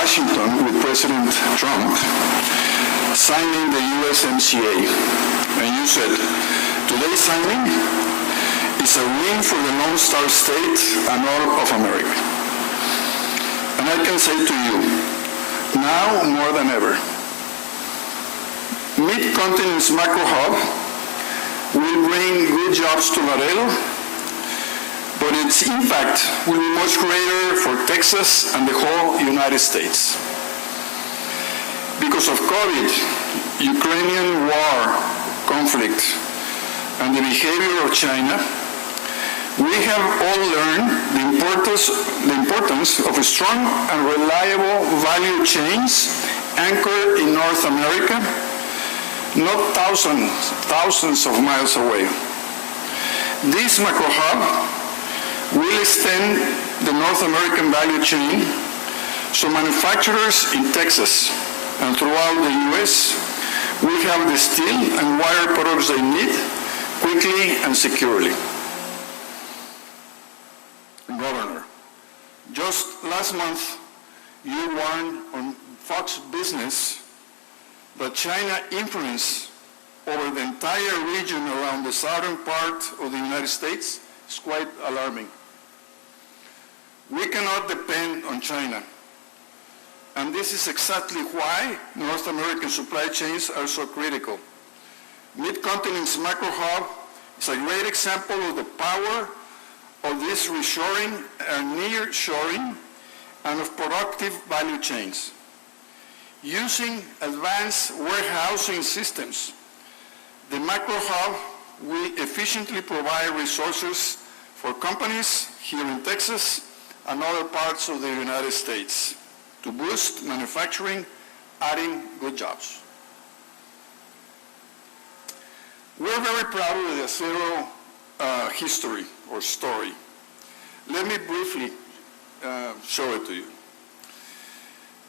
Washington with President Trump, signing the USMCA. And you said, today's signing is a win for the Lone Star State and all of America. And I can say to you, now more than ever, Mid-Continent's macro hub will bring good jobs to Laredo, but its impact will be much greater for Texas and the whole United States. Because of COVID, Ukrainian war, conflict, and the behavior of China, we have all learned the importance of a strong and reliable value chains anchored in North America, not thousands of miles away. This macro hub will extend the North American value chain so manufacturers in Texas and throughout the U.S. will have the steel and wire products they need quickly and securely. Governor, just last month you warned on Fox Business that China influence over the entire region around the southern part of the United States is quite alarming. We cannot depend on China. And this is exactly why North American supply chains are so critical. Mid-Continent's macro hub is a great example of the power of this reshoring and nearshoring and of productive value chains. Using advanced warehousing systems, the macro hub will efficiently provide resources for companies here in Texas and other parts of the United States to boost manufacturing, adding good jobs. We're very proud of the Acero history or story. Let me briefly show it to you.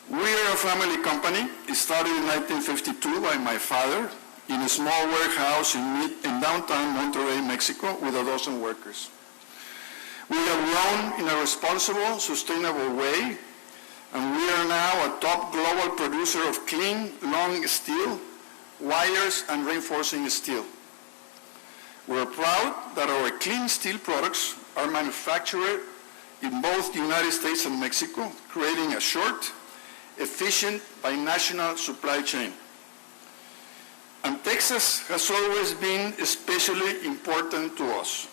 We are a family company. It started in 1952 by my father in a small warehouse in downtown Monterrey, Mexico, with 12 workers. We have grown in a responsible, sustainable way, and we are now a top global producer of clean, long steel, wires, and reinforcing steel. We're proud that our clean steel products are manufactured in both the United States and Mexico, creating a short, efficient, binational supply chain. And Texas has always been especially important to us.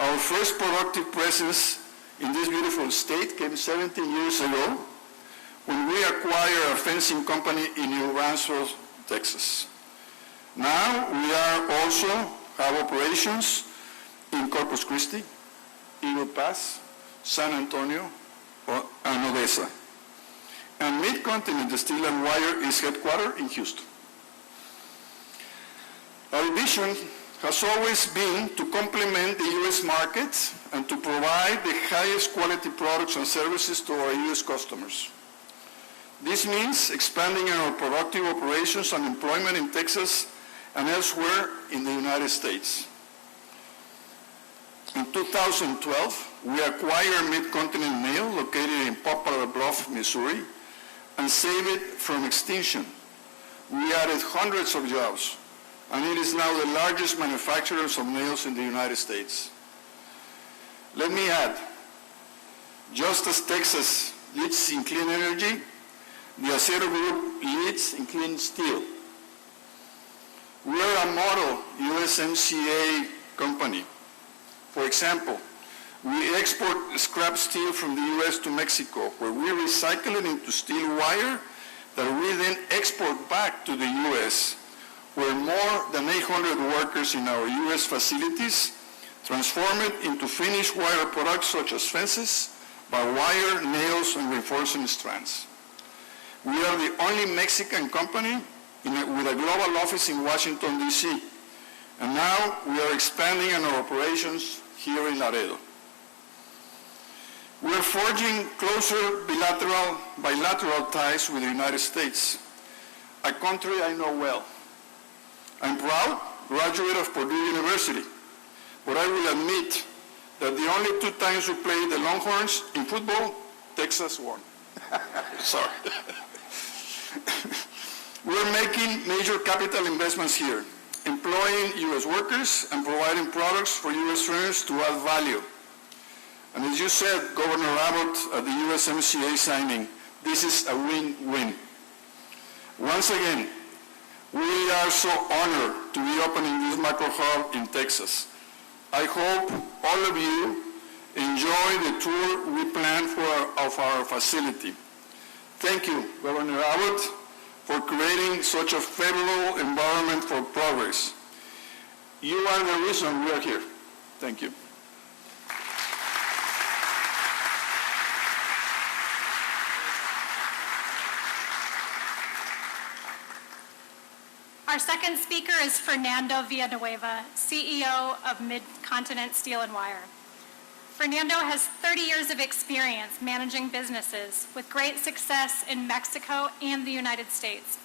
Our first productive presence in this beautiful state came 17 years ago when we acquired a fencing company in New Braunfels, Texas. Now we are also have operations in Corpus Christi, Eagle Pass, San Antonio, and Odessa. And Mid-Continent, the Steel and Wire, is headquartered in Houston. Our vision has always been to complement the U.S. market and to provide the highest quality products and services to our U.S. customers. This means expanding our productive operations and employment in Texas and elsewhere in the United States. In 2012, we acquired Mid-Continent Mail, located in Poplar Bluff, Missouri, and saved it from extinction. We added hundreds of jobs, and it is now the largest manufacturer of nails in the United States. Let me add, just as Texas leads in clean energy, the Acero Group leads in clean steel. We are a model USMCA company. For example, we export scrap steel from the U.S. to Mexico, where we recycle it into steel wire that we then export back to the U.S., where more than 800 workers in our U.S. facilities transform it into finished wire products such as fences, barbed wire, nails, and reinforcing strands. We are the only Mexican company with a global office in Washington, D.C., and now we are expanding on our operations here in Laredo. We are forging closer bilateral ties with the United States, a country I know well. I'm proud graduate of Purdue University, but I will admit that the only 2 times we played the Longhorns in football, Texas won. Sorry. We're making major capital investments here, employing U.S. workers and providing products for U.S. firms to add value. And as you said, Governor Abbott at the USMCA signing, this is a win-win. Once again, we are so honored to be opening this micro hub in Texas. I hope all of you enjoy the tour we planned of our facility. Thank you, Governor Abbott, for creating such a favorable environment for progress. You are the reason we are here. Thank you. Our second speaker is Fernando Villanueva, CEO of Mid-Continent Steel and Wire. Fernando has 30 years of experience managing businesses with great success in Mexico and the United States.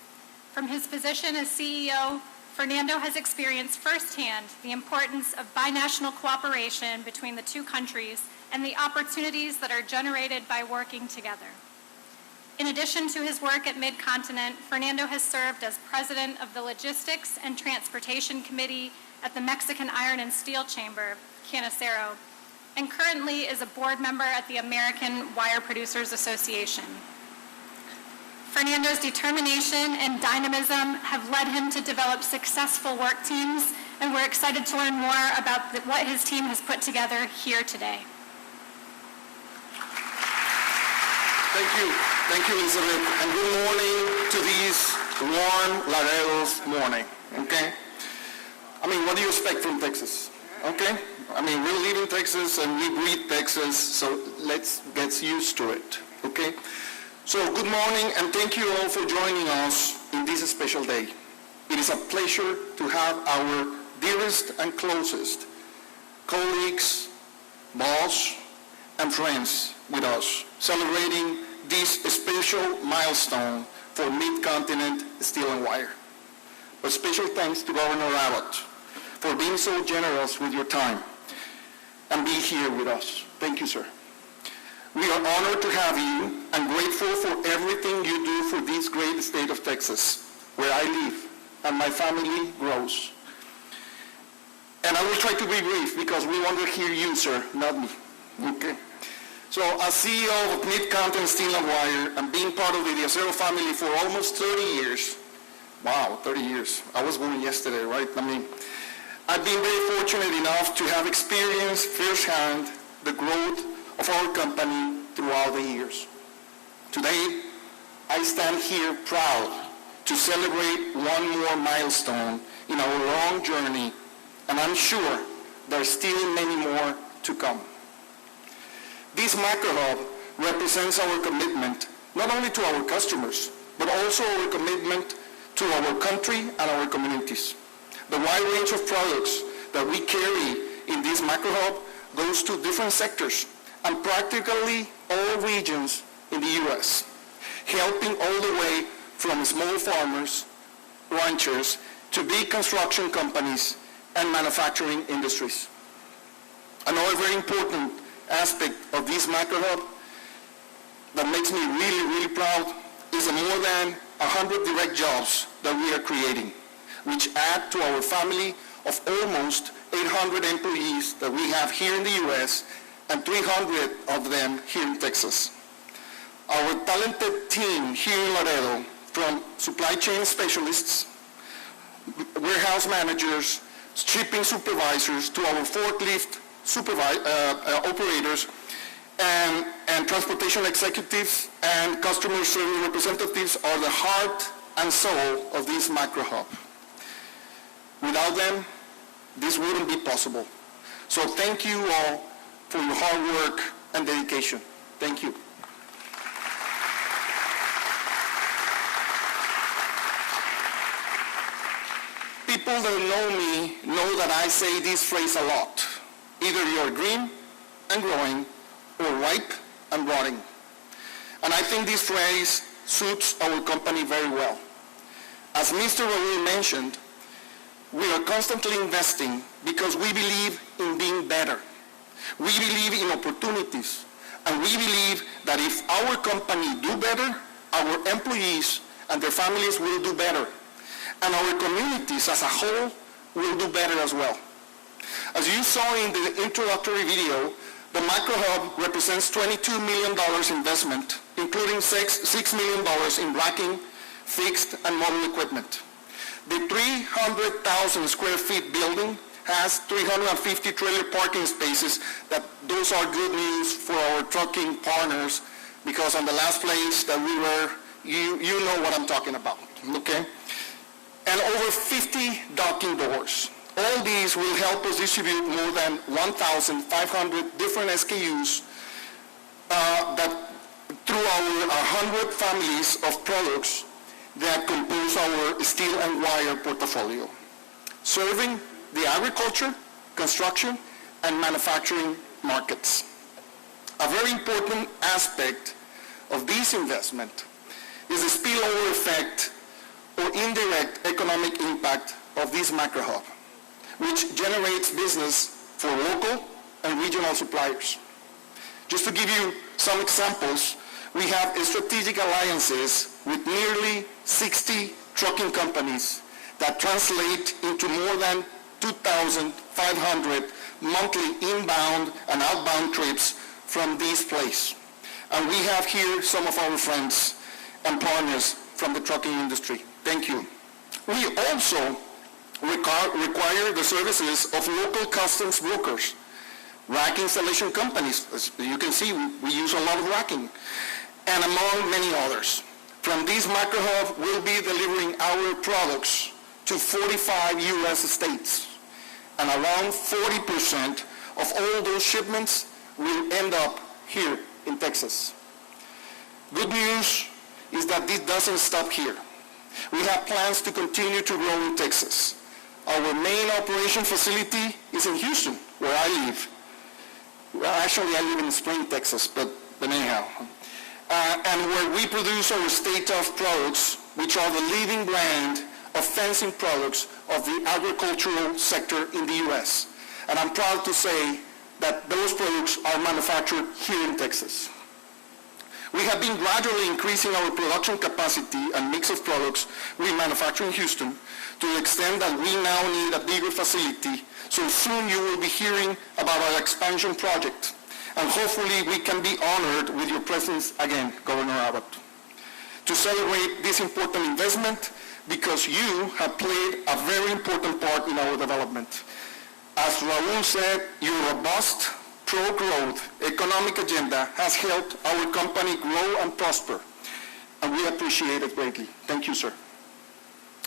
From his position as CEO, Fernando has experienced firsthand the importance of binational cooperation between the two countries and the opportunities that are generated by working together. In addition to his work at Mid-Continent, Fernando has served as president of the Logistics and Transportation Committee at the Mexican Iron and Steel Chamber, Canacero, and currently is a board member at the American Wire Producers Association. Fernando's determination and dynamism have led him to develop successful work teams, and we're excited to learn more about what his team has put together here today. Thank you, Elizabeth, and good morning to this warm Laredo's morning, okay? I mean, what do you expect from Texas, okay? I mean, we live in Texas and we breathe Texas, so let's get used to it, okay? So good morning, and thank you all for joining us in this special day. It is a pleasure to have our dearest and closest colleagues, boss, and friends with us, celebrating this special milestone for Mid-Continent Steel and Wire. But special thanks to Governor Abbott for being so generous with your time and being here with us. Thank you, sir. We are honored to have you and grateful for everything you do for this great state of Texas, where I live and my family grows. And I will try to be brief because we want to hear you, sir, not me. Okay? So as CEO of Mid-Continent Steel and Wire and being part of the Acero family for almost 30 years, wow, 30 years. I was born yesterday, right? I mean, I've been very fortunate enough to have experienced firsthand the growth of our company throughout the years. Today, I stand here proud to celebrate one more milestone in our long journey, and I'm sure there's still many more to come. This macro hub represents our commitment not only to our customers, but also our commitment to our country and our communities. The wide range of products that we carry in this macro hub goes to different sectors and practically all regions in the U.S., helping all the way from small farmers, ranchers, to big construction companies and manufacturing industries. Another very important aspect of this macro hub that makes me really, really proud is the more than 100 direct jobs that we are creating, which add to our family of almost 800 employees that we have here in the U.S. and 300 of them here in Texas. Our talented team here in Laredo, from supply chain specialists, warehouse managers, shipping supervisors, to our forklift operators, and transportation executives and customer service representatives are the heart and soul of this macro hub. Without them, this wouldn't be possible. So thank you all for your hard work and dedication. Thank you. People that know me know that I say this phrase a lot. Either you're green and growing, or ripe and rotting. And I think this phrase suits our company very well. As Mr. Raul mentioned, we are constantly investing because we believe in being better. We believe in opportunities. And we believe that if our company do better, our employees and their families will do better, and our communities as a whole will do better as well. As you saw in the introductory video, the microhub represents $22 million investment, including $6 million in racking, fixed, and mobile equipment. The 300,000 square feet building has 350 trailer parking spaces. Those are good news for our trucking partners, because on the last place that we were, you know what I'm talking about, okay? And over 50 docking doors. All these will help us distribute more than 1,500 different SKUs through our 100 families of products that compose our steel and wire portfolio, serving the agriculture, construction, and manufacturing markets. A very important aspect of this investment is the spillover effect or indirect economic impact of this microhub, which generates business for local and regional suppliers. Just to give you some examples, we have strategic alliances with nearly 60 trucking companies that translate into more than 2,500 monthly inbound and outbound trips from this place. And we have here some of our friends and partners from the trucking industry. Thank you. We also require the services of local customs brokers, rack installation companies. As you can see, we use a lot of racking, and among many others. From this microhub, we'll be delivering our products to 45 U.S. states, and around 40% of all those shipments will end up here in Texas. Good news is that this doesn't stop here. We have plans to continue to grow in Texas. Our main operation facility is in Houston, where I live. Well, actually, I live in Spring, Texas, but anyhow. And where we produce our state-of products, which are the leading brand of fencing products of the agricultural sector in the U.S. And I'm proud to say that those products are manufactured here in Texas. We have been gradually increasing our production capacity and mix of products we manufacture in Houston to the extent that we now need a bigger facility. So soon you will be hearing about our expansion project. And hopefully we can be honored with your presence again, Governor Abbott, to celebrate this important investment, because you have played a very important part in our development. As Raul said, your robust, pro-growth economic agenda has helped our company grow and prosper, and we appreciate it greatly. Thank you, sir.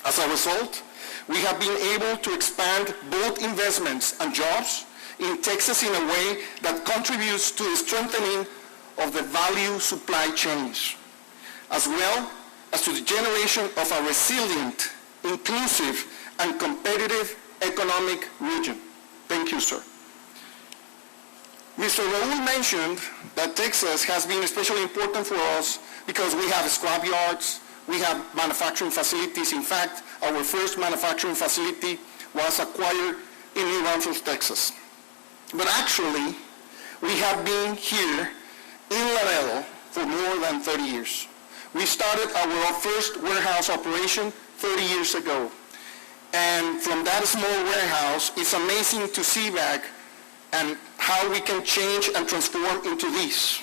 As a result, we have been able to expand both investments and jobs in Texas in a way that contributes to the strengthening of the value supply chains, as well as to the generation of a resilient, inclusive, and competitive economic region. Thank you, sir. Mr. Raul mentioned that Texas has been especially important for us because we have scrap yards, we have manufacturing facilities. In fact, our first manufacturing facility was acquired in New Braunfels, Texas. But actually, we have been here in Laredo for more than 30 years. We started our first warehouse operation 30 years ago. And from that small warehouse, it's amazing to see back and how we can change and transform into this,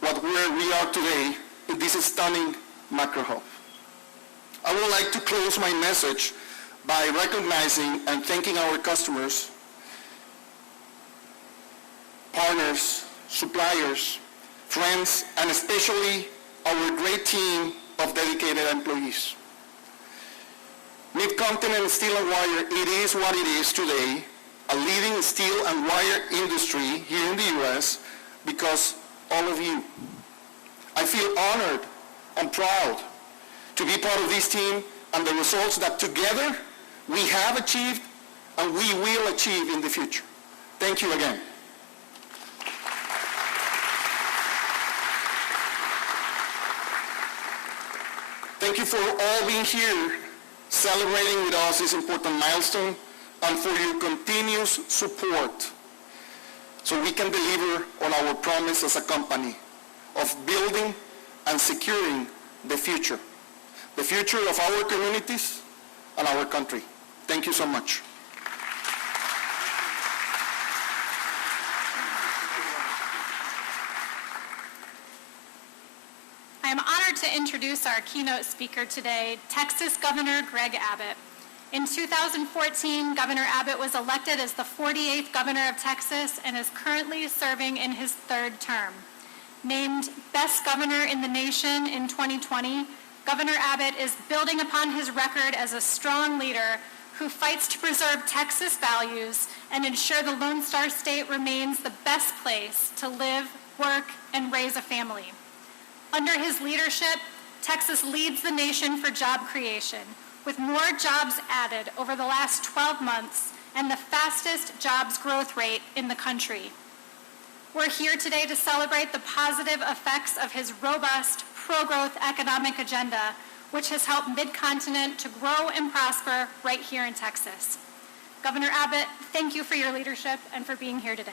where we are today in this stunning microhub. I would like to close my message by recognizing and thanking our customers, partners, suppliers, friends, and especially our great team of dedicated employees. Mid-Continent Steel and Wire, it is what it is today, a leading steel and wire industry here in the U.S. because all of you. I feel honored and proud to be part of this team and the results that together we have achieved and we will achieve in the future. Thank you again. Thank you for all being here, celebrating with us this important milestone, and for your continuous support so we can deliver on our promise as a company of building and securing the future of our communities and our country. Thank you so much. I am honored to introduce our keynote speaker today, Texas Governor Greg Abbott. In 2014, Governor Abbott was elected as the 48th governor of Texas and is currently serving in his third term. Named Best Governor in the Nation in 2020, Governor Abbott is building upon his record as a strong leader who fights to preserve Texas values and ensure the Lone Star State remains the best place to live, work, and raise a family. Under his leadership, Texas leads the nation for job creation, with more jobs added over the last 12 months and the fastest jobs growth rate in the country. We're here today to celebrate the positive effects of his robust, pro-growth economic agenda, which has helped Mid-Continent to grow and prosper right here in Texas. Governor Abbott, thank you for your leadership and for being here today.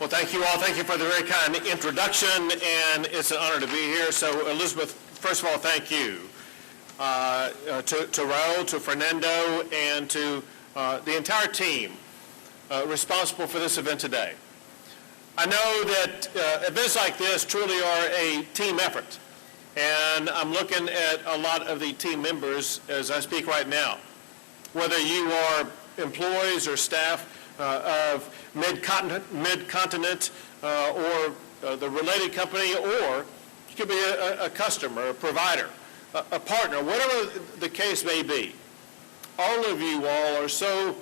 Well, thank you all. Thank you for the very kind introduction, and it's an honor to be here. So, Elizabeth, first of all, thank you to Raul, to Fernando, and to the entire team responsible for this event today. I know that events like this truly are a team effort, and I'm looking at a lot of the team members as I speak right now. Whether you are employees or staff of Mid-Continent or the related company, or you could be a customer, a provider, a partner, whatever the case may be. All of you all are so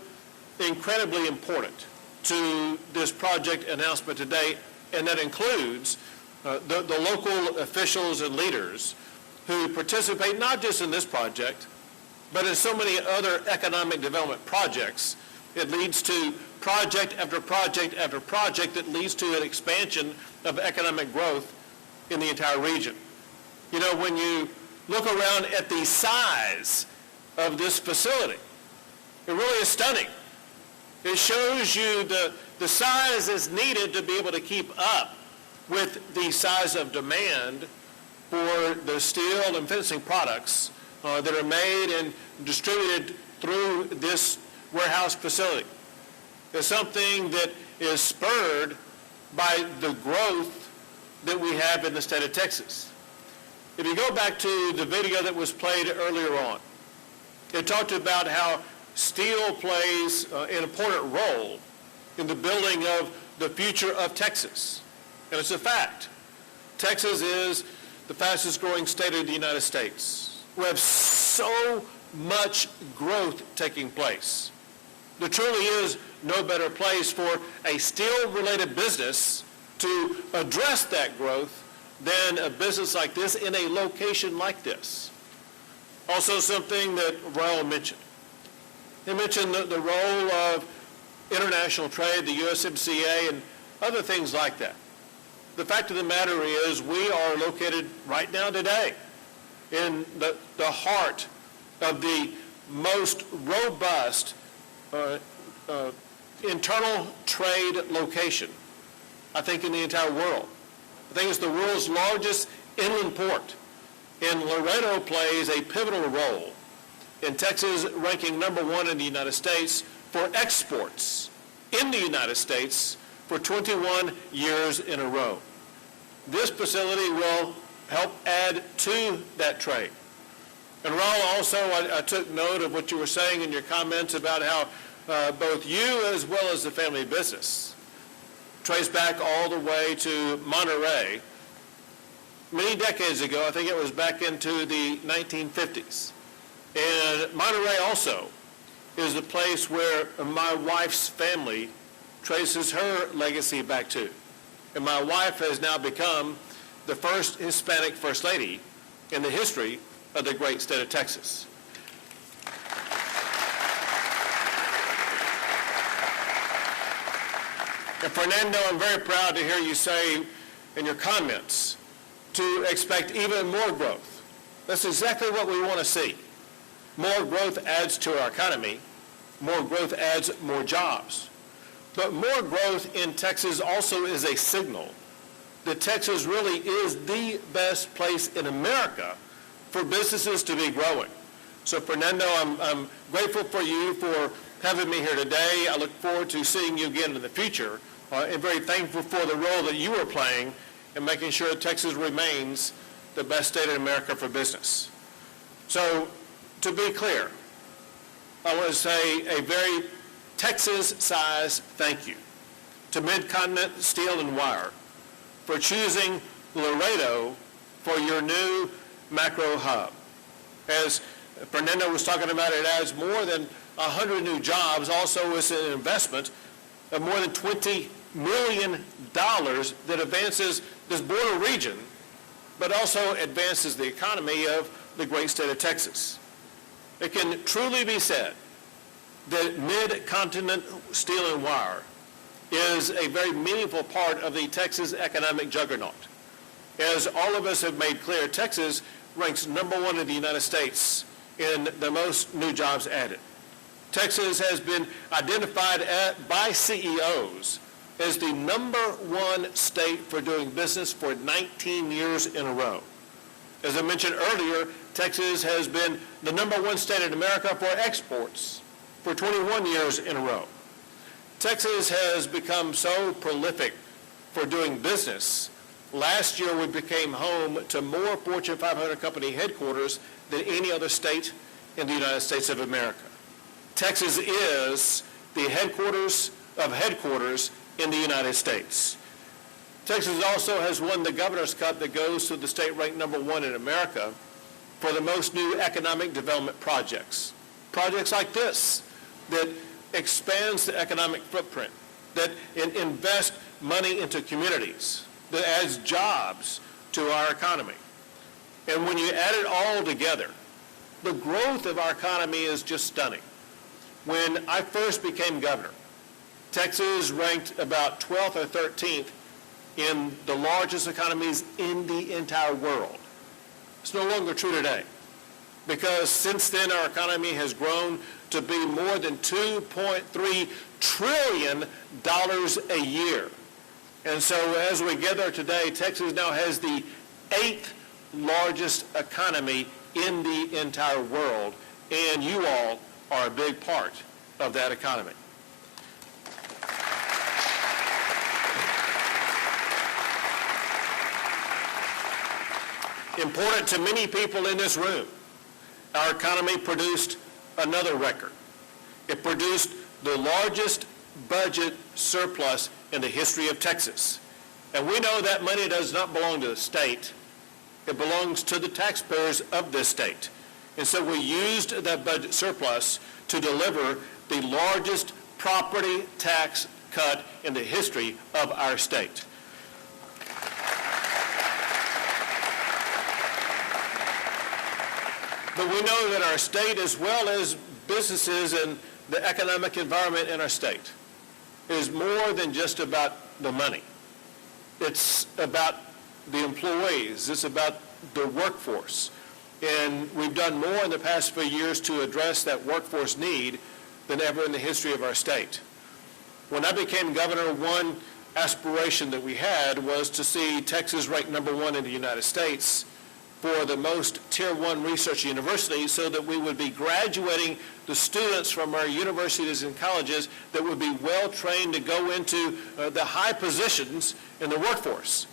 incredibly important to this project announcement today, and that includes the local officials and leaders who participate not just in this project, but in so many other economic development projects. It leads to project after project after project that leads to an expansion of economic growth in the entire region. You know, when you look around at the size of this facility, it really is stunning. It shows you the size that's needed to be able to keep up with the size of demand for the steel and fencing products that are made and distributed through this warehouse facility. It's something that is spurred by the growth that we have in the state of Texas. If you go back to the video that was played earlier on, it talked about how steel plays an important role in the building of the future of Texas. And it's a fact. Texas is the fastest growing state of the United States. We have so much growth taking place. There truly is no better place for a steel-related business to address that growth than a business like this in a location like this. Also something that Raul mentioned. He mentioned the role of international trade, the USMCA, and other things like that. The fact of the matter is we are located right now today in the heart of the most robust internal trade location, I think, in the entire world. I think it's the world's largest inland port. And Laredo plays a pivotal role in Texas ranking #1 in the United States for exports in the United States for 21 years in a row. This facility will help add to that trade. And Raul, also, I took note of what you were saying in your comments about how both you as well as the family business trace back all the way to Monterey many decades ago. I think it was back into the 1950s. And Monterey also is the place where my wife's family traces her legacy back to. And my wife has now become the first Hispanic First Lady in the history of the great state of Texas. And Fernando, I'm very proud to hear you say in your comments to expect even more growth. That's exactly what we want to see. More growth adds to our economy, More growth adds more jobs. But more growth in Texas also is a signal that Texas really is the best place in America for businesses to be growing. So Fernando, I'm grateful for you for having me here today. I look forward to seeing you again in the future, and very thankful for the role that you are playing in making sure that Texas remains the best state in America for business. So to be clear, I want to say a very Texas-sized thank you to Mid-Continent Steel and Wire for choosing Laredo for your new macro hub. As Fernando was talking about, it adds more than 100 new jobs. Also, it's an investment of more than $20 million that advances this border region, but also advances the economy of the great state of Texas. It can truly be said that Mid-Continent Steel and Wire is a very meaningful part of the Texas economic juggernaut. As all of us have made clear, Texas ranks #1 in the United States in the most new jobs added. Texas has been identified by CEOs as the #1 state for doing business for 19 years in a row. As I mentioned earlier, Texas has been the #1 state in America for exports for 21 years in a row. Texas has become so prolific for doing business. Last year, we became home to more Fortune 500 company headquarters than any other state in the United States of America. Texas is the headquarters of headquarters in the United States. Texas also has won the Governor's Cup that goes to the state ranked #1 in America for the most new economic development projects. Projects like this that expands the economic footprint, that invest money into communities, that adds jobs to our economy. And when you add it all together, the growth of our economy is just stunning. When I first became governor, Texas ranked about 12th or 13th in the largest economies in the entire world. It's no longer true today, because since then our economy has grown to be more than $2.3 trillion a year. And so as we gather today, Texas now has the 8th largest economy in the entire world, and you all are a big part of that economy. Important to many people in this room, our economy produced another record. It produced the largest budget surplus in the history of Texas. And we know that money does not belong to the state. It belongs to the taxpayers of this state. And so we used that budget surplus to deliver the largest property tax cut in the history of our state. But we know that our state, as well as businesses and the economic environment in our state, is more than just about the money. It's about the employees. It's about the workforce. And we've done more in the past few years to address that workforce need than ever in the history of our state. When I became governor, one aspiration that we had was to see Texas ranked #1 in the United States for the most Tier 1 research universities, so that we would be graduating the students from our universities and colleges that would be well trained to go into the high positions in the workforce.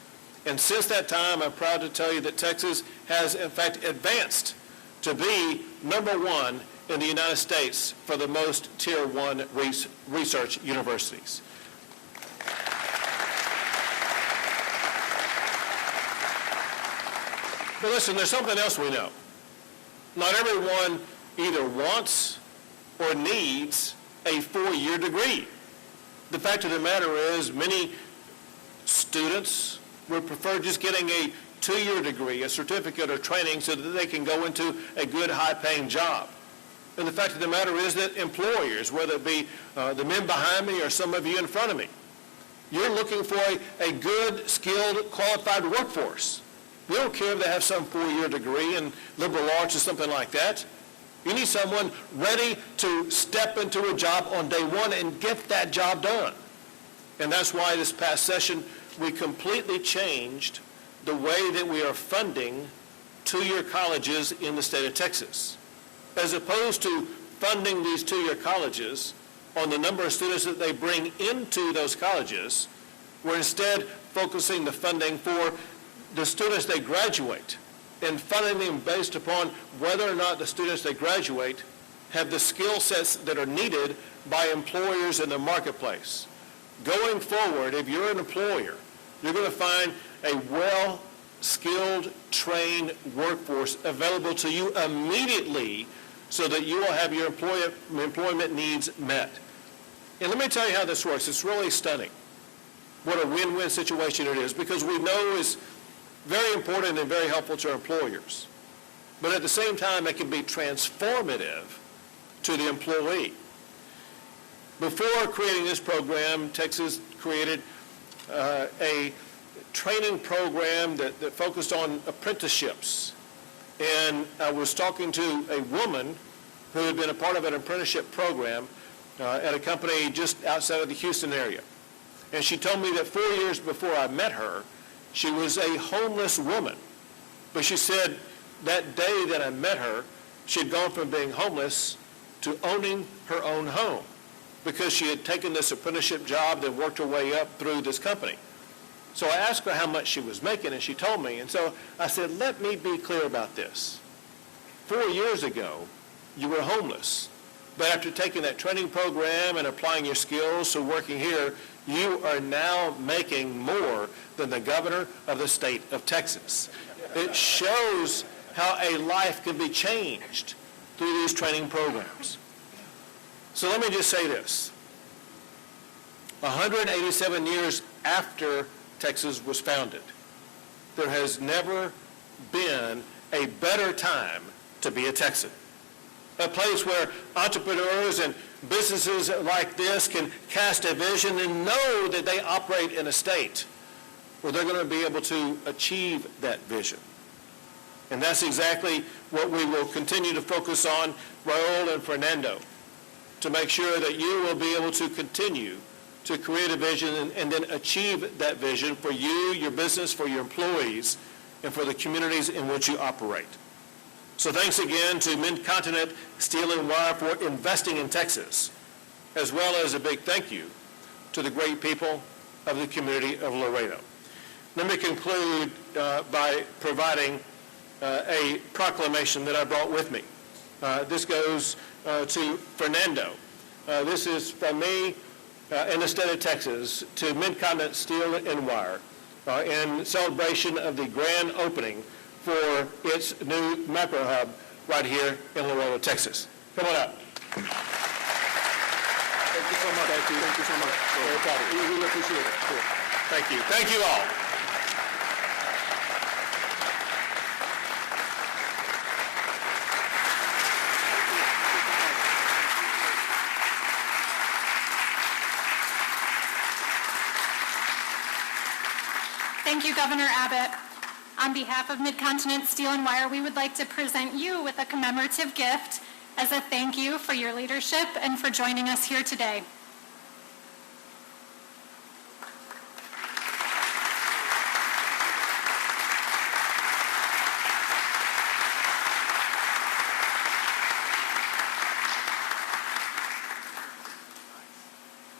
And since that time, I'm proud to tell you that Texas has, in fact, advanced to be #1 in the United States for the most Tier 1 research universities. But listen, there's something else we know. Not everyone either wants or needs a 4-year degree. The fact of the matter is, many students would prefer just getting a 2-year degree, a certificate or training, so that they can go into a good, high-paying job. And the fact of the matter is that employers, whether it be the men behind me or some of you in front of me, you're looking for a good, skilled, qualified workforce. We don't care if they have some 4-year degree in liberal arts or something like that. You need someone ready to step into a job on day one and get that job done. And that's why this past session, we completely changed the way that we are funding two-year colleges in the state of Texas. As opposed to funding these two-year colleges on the number of students that they bring into those colleges, we're instead focusing the funding for the students they graduate and funding them based upon whether or not the students they graduate have the skill sets that are needed by employers in the marketplace. Going forward, if you're an employer, you're going to find a well-skilled, trained workforce available to you immediately so that you will have your employment needs met. And let me tell you how this works. It's really stunning what a win-win situation it is, because we know it's very important and very helpful to our employers. But at the same time, it can be transformative to the employee. Before creating this program, Texas created a training program that focused on apprenticeships. And I was talking to a woman who had been a part of an apprenticeship program at a company just outside of the Houston area. And she told me that 4 years before I met her, she was a homeless woman. But she said that day that I met her, she had gone from being homeless to owning her own home because she had taken this apprenticeship job and worked her way up through this company. So I asked her how much she was making, and she told me. And so I said, let me be clear about this. 4 years ago, you were homeless. But after taking that training program and applying your skills to working here, you are now making more than the governor of the state of Texas. It shows how a life can be changed through these training programs. So let me just say this. 187 years after Texas was founded, there has never been a better time to be a Texan. A place where entrepreneurs and businesses like this can cast a vision and know that they operate in a state where they're going to be able to achieve that vision. And that's exactly what we will continue to focus on, Raul and Fernando, to make sure that you will be able to continue to create a vision and then achieve that vision for you, your business, for your employees, and for the communities in which you operate. So thanks again to Mid-Continent Steel and Wire for investing in Texas, as well as a big thank you to the great people of the community of Laredo. Let me conclude by providing a proclamation that I brought with me. This goes to Fernando. This is from me in the state of Texas to Mid-Continent Steel and Wire in celebration of the grand opening for its new macro hub right here in Laredo, Texas. Come on up. Thank you so much. Thank you. Thank you so much. Very proud of you. We really appreciate it. Cool. Thank you. Thank you all. Thank you, Governor Abbott. On behalf of Mid-Continent Steel and Wire, we would like to present you with a commemorative gift as a thank you for your leadership and for joining us here today.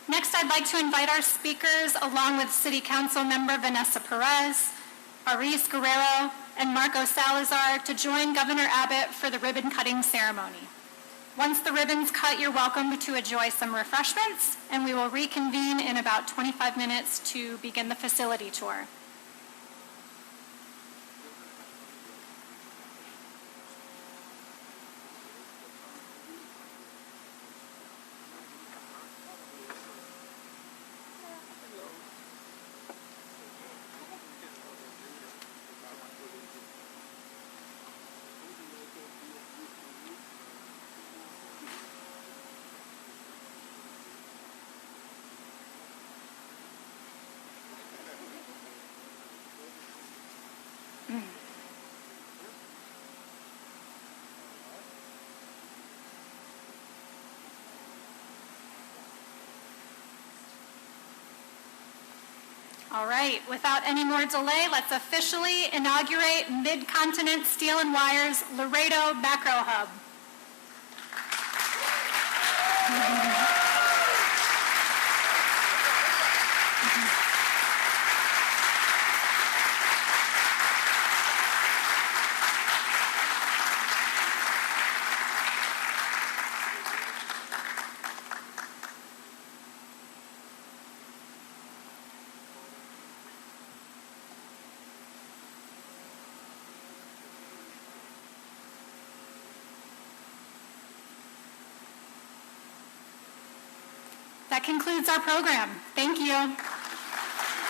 Next, I'd like to invite our speakers, along with City Council member Vanessa Perez, Aris Guerrero, and Marco Salazar, to join Governor Abbott for the ribbon-cutting ceremony. Once the ribbon's cut, you're welcome to enjoy some refreshments, and we will reconvene in about 25 minutes to begin the facility tour. All right, without any more delay, let's officially inaugurate Mid-Continent Steel and Wire's Laredo Macro Hub. That concludes our program. Thank you.